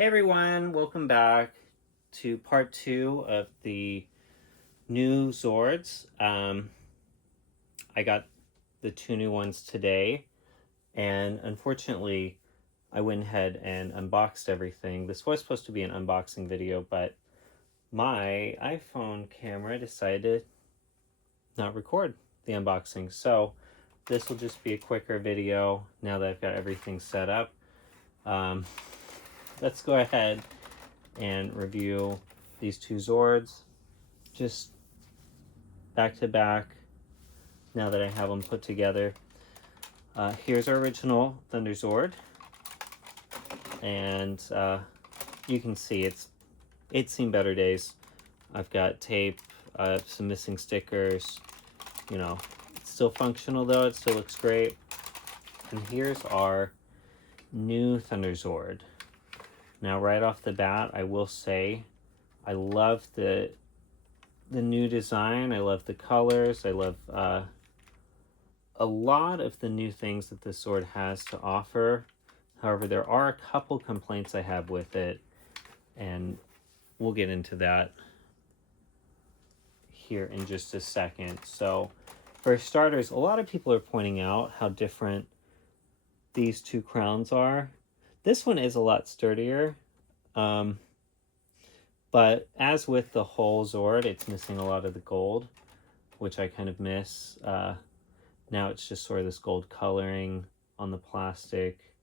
Hey everyone, welcome back to part 2 of the new Zords. I got the 2 new ones today, and unfortunately I went ahead and unboxed everything. This was supposed to be an unboxing video, but my iPhone camera decided to not record the unboxing. So this will just be a quicker video now that I've got everything set up. Let's go ahead and review these 2 Zords just back to back now that I have them put together. Here's our original Thunderzord, and you can see it's seen better days. I've got tape, some missing stickers, you know, it's still functional though, it still looks great. And here's our new Thunderzord. Now, right off the bat, I will say I love the new design. I love the colors. I love a lot of the new things that this Zord has to offer. However, there are a couple complaints I have with it, and we'll get into that here in just a second. So, for starters, a lot of people are pointing out how different these 2 crowns are. This one is a lot sturdier, but as with the whole Zord, it's missing a lot of the gold, which I kind of miss. Now it's just sort of this gold coloring on the plastic,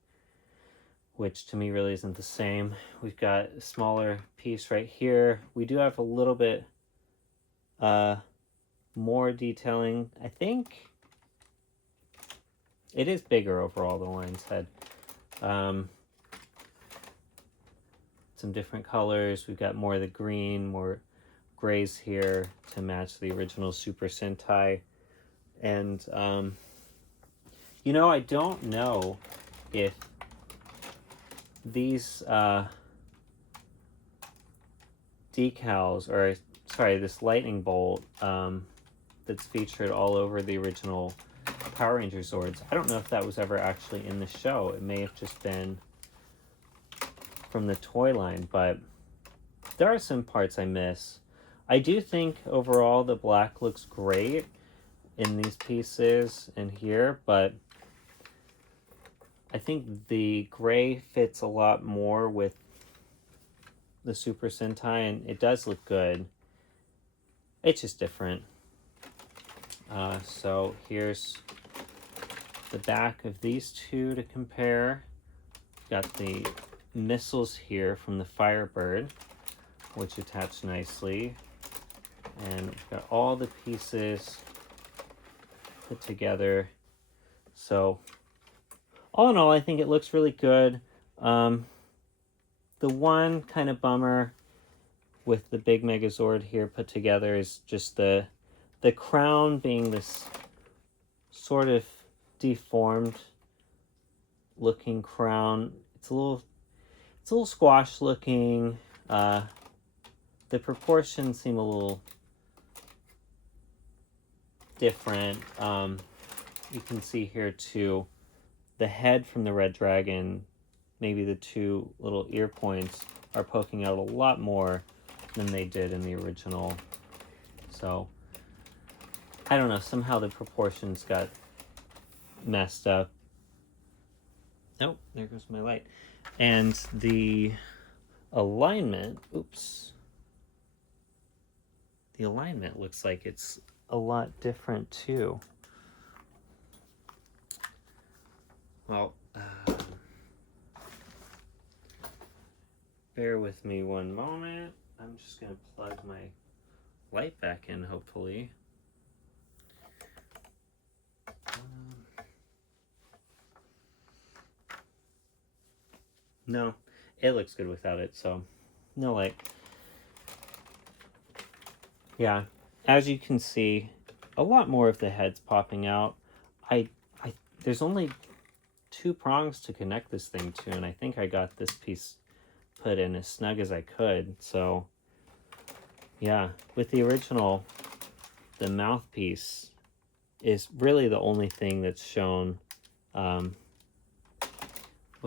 which to me really isn't the same. We've got a smaller piece right here. We do have a little bit more detailing. I think it is bigger overall, the lion's head. Some different colors. We've got more of the green, more grays here to match the original Super Sentai. And, you know, I don't know if these decals, or sorry, this lightning bolt that's featured all over the original Power Ranger Zords, I don't know if that was ever actually in the show. It may have just been from the toy line, but there are some parts I miss. I do think overall the black looks great in these pieces and here, but I think the gray fits a lot more with the Super Sentai, and it does look good. It's just different. So here's the back of these 2 to compare. Got the missiles here from the Firebird, which attach nicely, and we've got all the pieces put together. So all in all, I think it looks really good. The one kind of bummer with the big Megazord here put together is just the crown being this sort of deformed looking crown. It's a little squash looking. The proportions seem a little different. You can see here too, the head from the Red Dragon, maybe the 2 little ear points are poking out a lot more than they did in the original. So, I don't know, somehow the proportions got messed up. Nope, there goes my light. And the alignment, oops. The alignment looks like it's a lot different too. Well, bear with me one moment. I'm just going to plug my light back in, hopefully. No, it looks good without it, so no light. Yeah, as you can see, a lot more of the heads popping out. There's only 2 prongs to connect this thing to, and I think I got this piece put in as snug as I could. So yeah, with the original, the mouthpiece is really the only thing that's shown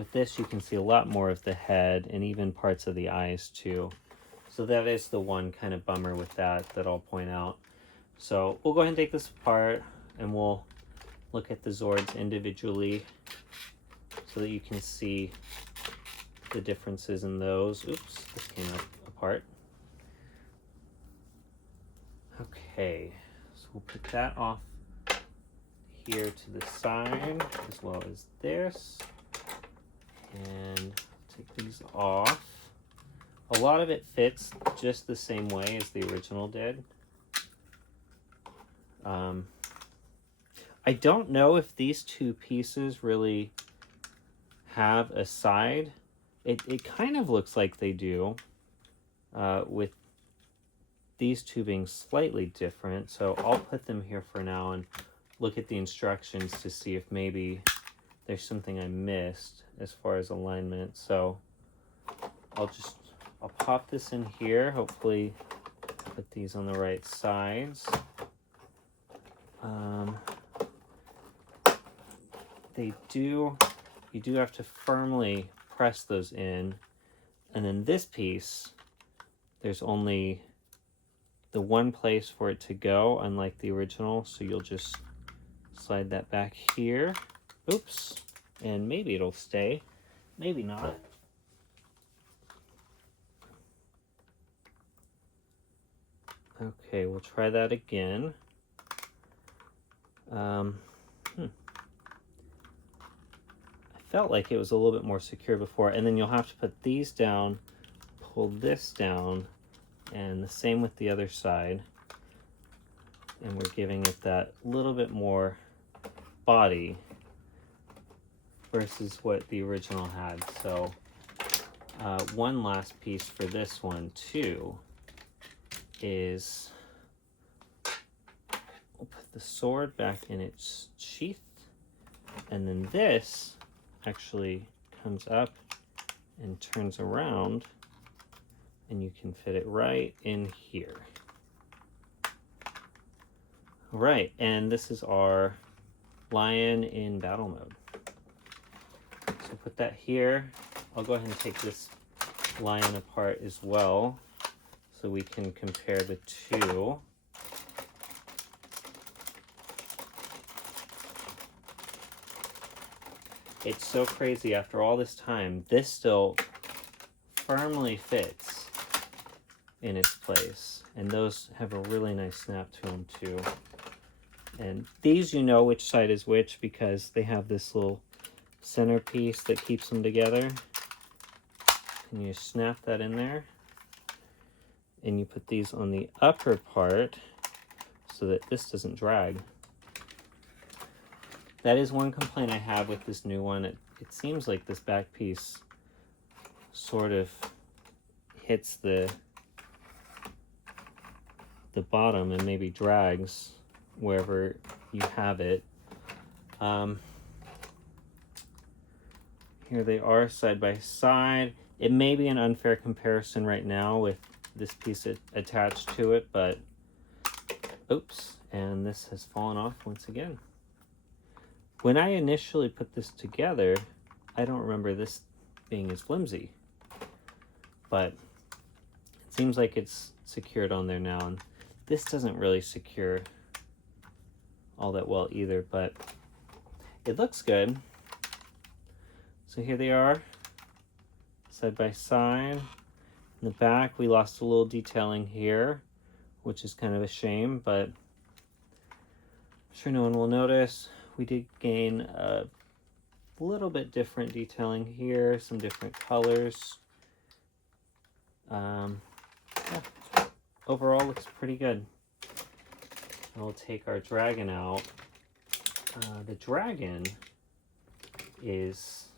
with this you can see a lot more of the head and even parts of the eyes too. So that is the one kind of bummer with that I'll point out. So we'll go ahead and take this apart and we'll look at the Zords individually so that you can see the differences in those. Oops, this came apart. Okay, so we'll put that off here to the side as well as this. And take these off. A lot of it fits just the same way as the original did. I don't know if these two pieces really have a side. It kind of looks like they do, with these two being slightly different. So I'll put them here for now and look at the instructions to see if maybe there's something I missed as far as alignment. So I'll pop this in here, hopefully put these on the right sides. You do have to firmly press those in, and then this piece, there's only the one place for it to go, unlike the original, so you'll just slide that back here. Oops, and maybe it'll stay, maybe not. Okay, we'll try that again. I felt like it was a little bit more secure before, and then you'll have to put these down, pull this down, and the same with the other side. And we're giving it that little bit more body versus what the original had. So one last piece for this one too is we'll put the sword back in its sheath, and then this actually comes up and turns around, and you can fit it right in here. All right, and this is our lion in battle mode. So put that here. I'll go ahead and take this lion apart as well so we can compare the two. It's so crazy, after all this time, this still firmly fits in its place. And those have a really nice snap to them too. And these, you know which side is which because they have this little centerpiece that keeps them together. And you snap that in there. And you put these on the upper part so that this doesn't drag. That is one complaint I have with this new one. It seems like this back piece sort of hits the bottom and maybe drags wherever you have it. Here they are side by side. It may be an unfair comparison right now with this piece attached to it, but oops, and this has fallen off once again. When I initially put this together, I don't remember this being as flimsy, but it seems like it's secured on there now, and this doesn't really secure all that well either, but it looks good. So here they are, side by side. In the back, we lost a little detailing here, which is kind of a shame, but I'm sure no one will notice. We did gain a little bit different detailing here, some different colors. Yeah, overall looks pretty good. We'll take our dragon out. The dragon is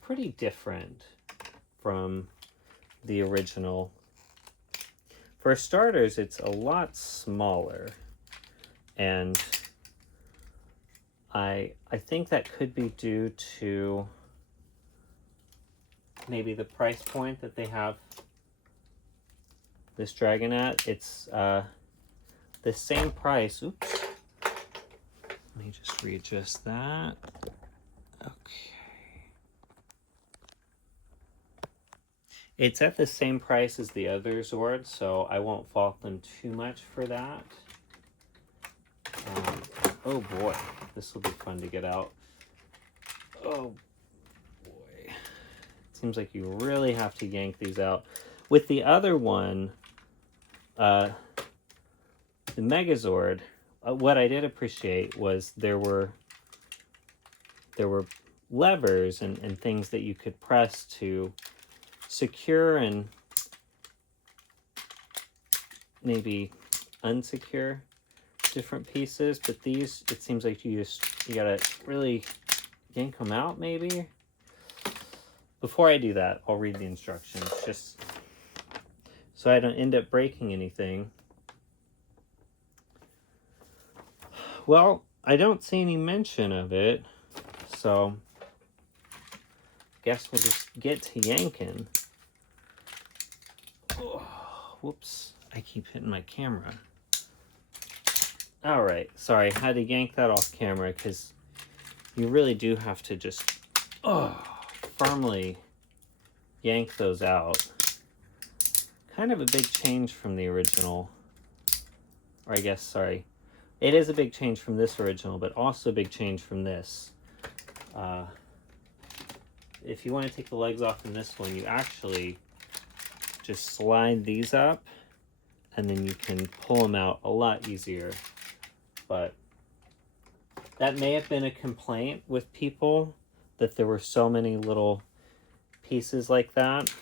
pretty different from the original. For starters, it's a lot smaller, and I think that could be due to maybe the price point that they have this dragon at. It's the same price. Oops. Let me just readjust that. Okay. It's at the same price as the other Zords, so I won't fault them too much for that. Oh boy, this will be fun to get out. Oh boy. Seems like you really have to yank these out. With the other one, the Megazord, what I did appreciate was there were levers and things that you could press to secure and maybe unsecure different pieces, but these, it seems like you gotta really yank them out maybe. Before I do that, I'll read the instructions just so I don't end up breaking anything. Well, I don't see any mention of it, so guess we'll just get to yanking. Oh, whoops, I keep hitting my camera. All right, sorry, I had to yank that off camera because you really do have to just firmly yank those out. Kind of a big change from the original. Or I guess, sorry. It is a big change from this original, but also a big change from this. If you want to take the legs off in this one, you actually just slide these up, and then you can pull them out a lot easier. But that may have been a complaint with people, that there were so many little pieces like that,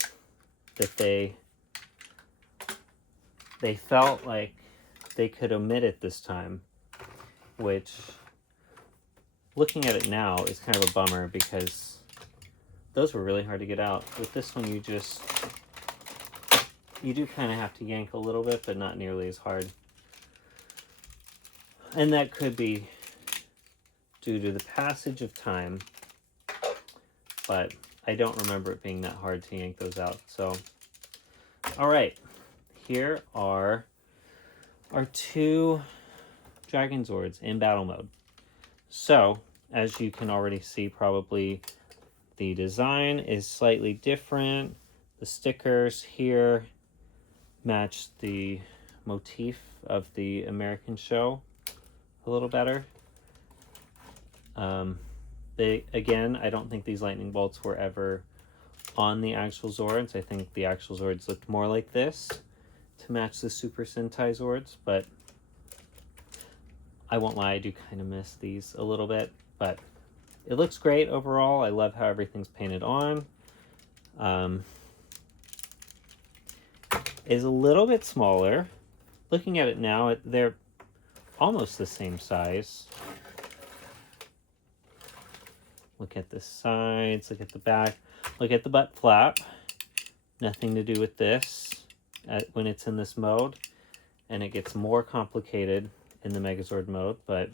that they felt like they could omit it this time, which, looking at it now, is kind of a bummer because those were really hard to get out. With this one, you do kind of have to yank a little bit, but not nearly as hard. And that could be due to the passage of time, but I don't remember it being that hard to yank those out. So, all right, here are our two Dragon Zords in battle mode. So, as you can already see, probably the design is slightly different. The stickers here match the motif of the American show a little better. Again, I don't think these lightning bolts were ever on the actual Zords. I think the actual Zords looked more like this to match the Super Sentai Zords, but I won't lie, I do kind of miss these a little bit, but it looks great overall. I love how everything's painted on. It's a little bit smaller. Looking at it now, they're almost the same size. Look at the sides, look at the back, look at the butt flap. Nothing to do with this when it's in this mode. And it gets more complicated in the Megazord mode, but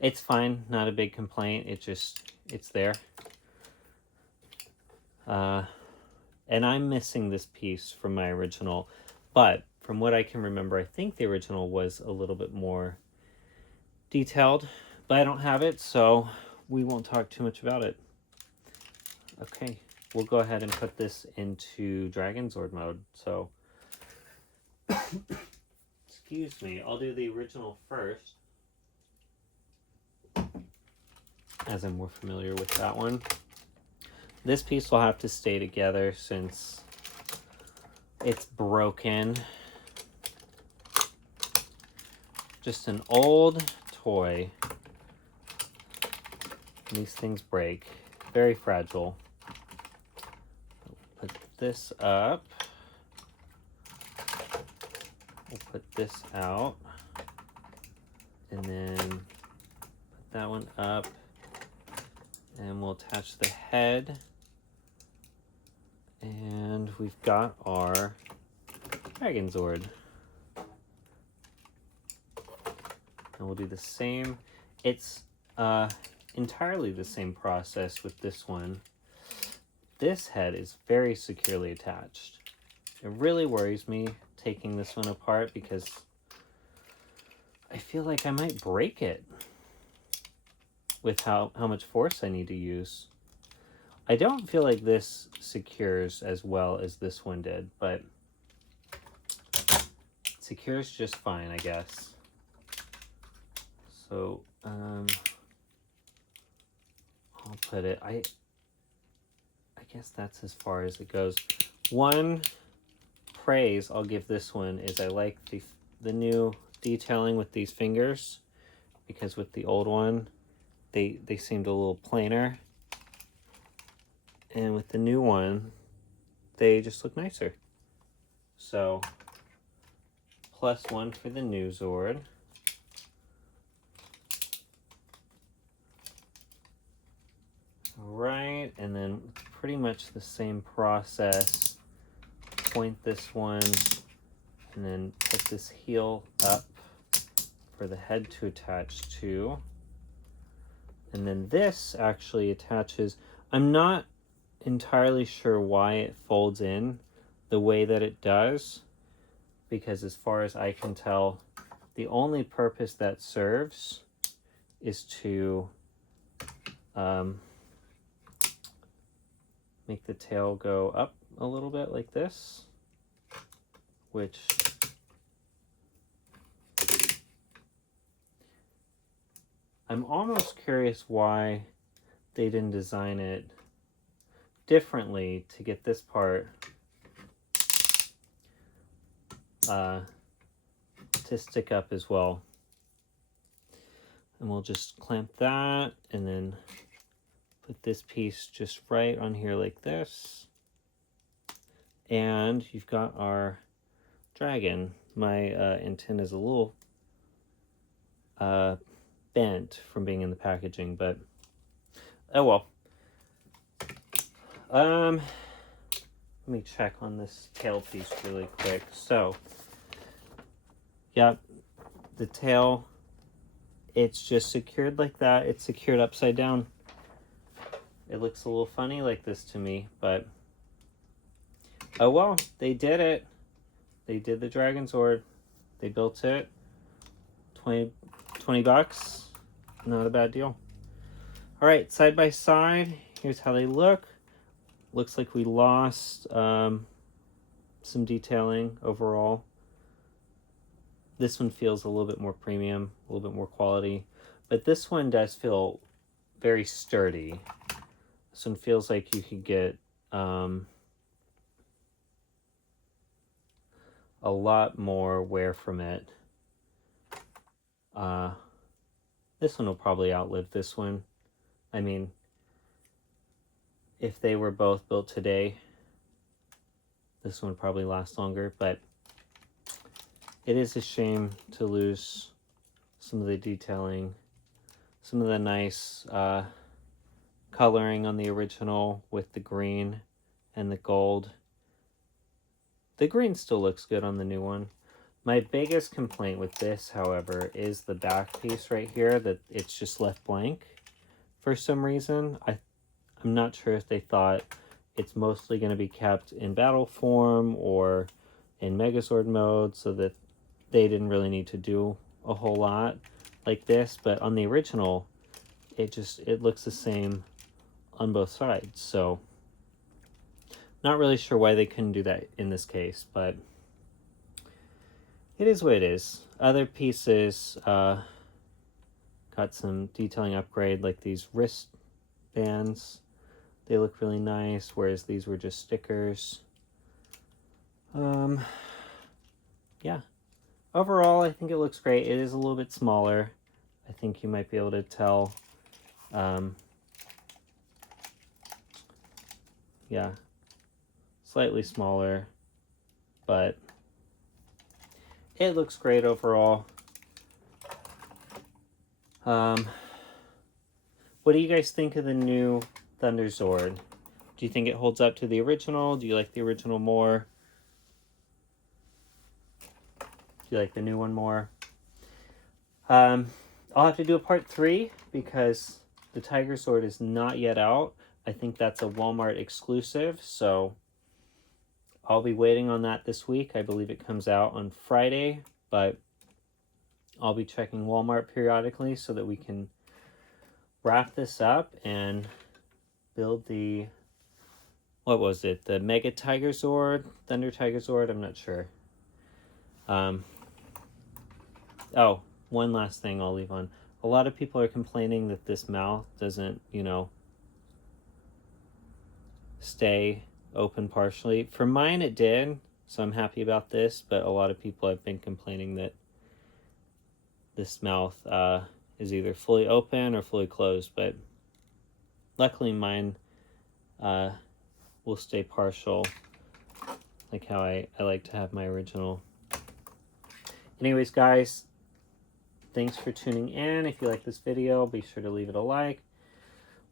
it's fine, not a big complaint. It's there. And I'm missing this piece from my original, but from what I can remember, I think the original was a little bit more detailed, but I don't have it, so we won't talk too much about it. Okay, we'll go ahead and put this into Dragon Zord mode. So, excuse me, I'll do the original first, as I'm more familiar with that one. This piece will have to stay together since it's broken. Just an old toy. These things break. Very fragile. Put this up. We'll put this out. And then put that one up. And we'll attach the head. And we've got our Dragon Zord. And we'll do the same. It's entirely the same process with this one. This head is very securely attached. It really worries me taking this one apart because I feel like I might break it. with how much force I need to use. I don't feel like this secures as well as this one did, but it secures just fine, I guess. So, I'll put it, I guess that's as far as it goes. One praise I'll give this one is I like the new detailing with these fingers, because with the old one, they seemed a little plainer. And with the new one, they just look nicer. So, +1 for the new Zord. Right, and then pretty much the same process. Point this one, and then put this heel up for the head to attach to. And then this actually attaches. I'm not entirely sure why it folds in the way that it does, because as far as I can tell, the only purpose that serves is to make the tail go up a little bit like this, which I'm almost curious why they didn't design it differently to get this part to stick up as well. And we'll just clamp that and then put this piece just right on here like this. And you've got our dragon. My antenna is a little bent from being in the packaging, but oh well. Let me check on this tail piece really quick. So, yep, the tail, it's just secured like that. It's secured upside down. It looks a little funny like this to me, but oh well, they did it. They did the Dragon Zord. They built it. 20 bucks. Not a bad deal. All right, side by side, here's how they look. Looks like we lost some detailing overall. This one feels a little bit more premium, a little bit more quality, but this one does feel very sturdy. This one feels like you could get a lot more wear from it. This one will probably outlive this one. I mean, if they were both built today, this one would probably last longer, but it is a shame to lose some of the detailing, some of the nice coloring on the original with the green and the gold. The green still looks good on the new one. My biggest complaint with this, however, is the back piece right here, that it's just left blank for some reason. I'm not sure if they thought it's mostly going to be kept in battle form or in Megazord mode, so that they didn't really need to do a whole lot like this. But on the original, it looks the same on both sides. So not really sure why they couldn't do that in this case, but it is what it is. Other pieces got some detailing upgrade, like these wrist bands. They look really nice, whereas these were just stickers. Yeah. Overall, I think it looks great. It is a little bit smaller. I think you might be able to tell. Yeah. Slightly smaller, but it looks great overall. What do you guys think of the new Thunderzord? Do you think it holds up to the original? Do you like the original more? Do you like the new one more? I'll have to do a part 3 because the Tiger Zord is not yet out. I think that's a Walmart exclusive, so I'll be waiting on that this week. I believe it comes out on Friday, but I'll be checking Walmart periodically so that we can wrap this up and build the, what was it? The Mega Thunderzord? Thunderzord? I'm not sure. Oh, one last thing I'll leave on. A lot of people are complaining that this mouth doesn't, you know, stay open partially. For mine it did, so I'm happy about this, but a lot of people have been complaining that this mouth is either fully open or fully closed, but luckily mine will stay partial, like how I like to have my original. Anyways, guys, thanks for tuning in. If you like this video, be sure to leave it a like.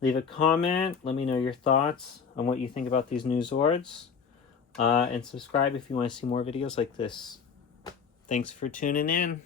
Leave a comment. Let me know your thoughts on what you think about these new Zords. And subscribe if you want to see more videos like this. Thanks for tuning in.